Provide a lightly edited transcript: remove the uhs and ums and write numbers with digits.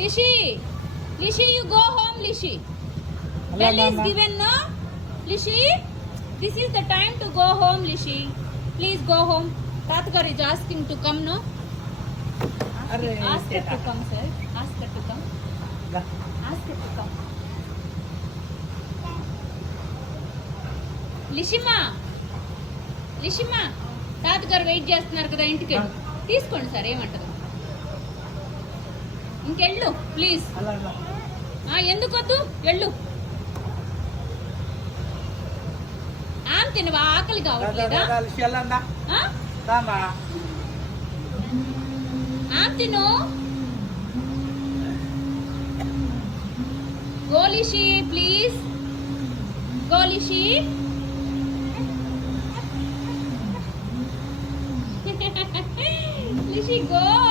Lishi, Lishi, you go home, Lishi. Bell is given, no? Lishi, this is the time to go home, Lishi. Please go home. Tatkar is asking to come, no? Ask her to come, sir. Ask her to come. Ask her to come. లిషిమా లిషిమా తాతగారు వెయిట్ చేస్తున్నారు కదా ఇంటికి వెళ్ళు తీసుకోండి సార్ ఏమంటారు ఇంకెళ్ళు ప్లీజ్ ఎందుకు వద్దు వెళ్ళు ఆమె తినవా ఆకలి కావట్లేదా ఆమె తిను గోలిషి ప్లీజ్ గోలిషి Lishi, go.